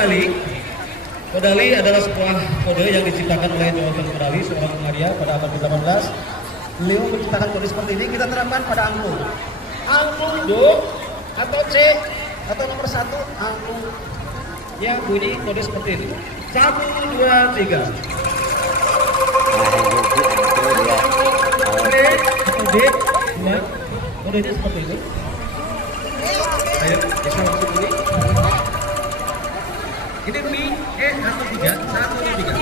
Kodali. Kodali adalah sebuah kode yang diciptakan oleh Jonathan Kodali, seorang Hungaria pada abad ke-18. Beliau menciptakan kode seperti ini, kita terapkan pada angklung. Angklung do atau C atau nomor 1 angklung yang bunyi kode seperti ini. 1, 2, 3. D, nah, kodenya seperti itu. Ayo, bisa langsung ini. Ini Mi, E atau 3, 1 atau 3.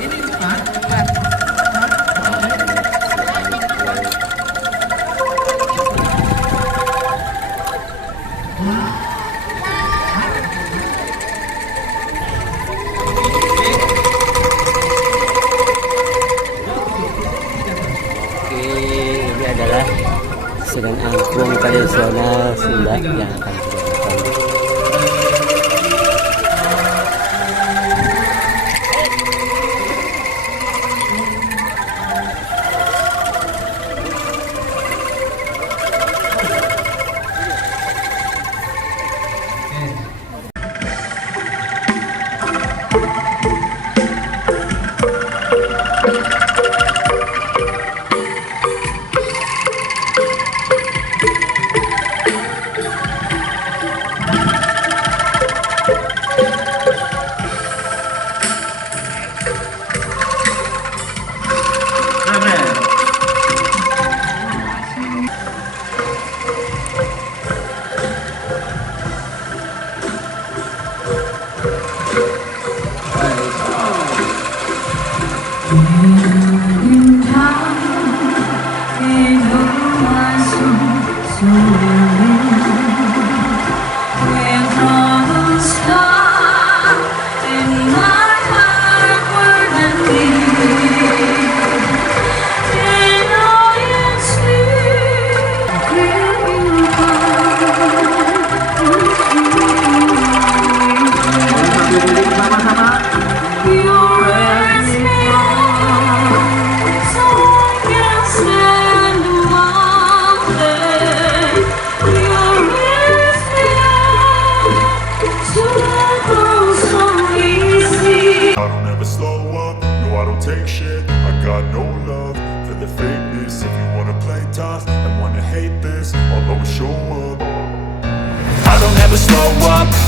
Ini 4. Dengan angklung tradisional Sunda yang akan kita lakukan.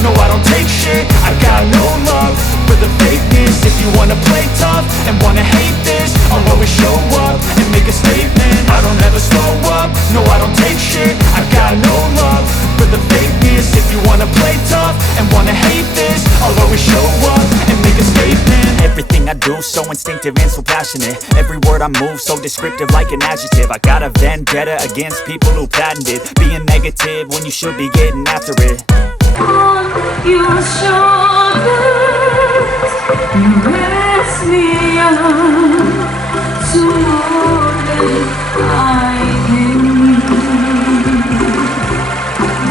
No, I don't take shit. I got no love for the fakeness. If you wanna play tough and wanna hate this, I'll always show up and make a statement. I don't ever slow up. No, I don't take shit. I got no love for the fakeness. If you wanna play tough and wanna hate this, I'll always show up and make a statement. Everything I do so instinctive and so passionate. Every word I move so descriptive like an adjective. I got a vendetta against people who patented being negative when you should be getting after it. On your shoulders, you rest me up.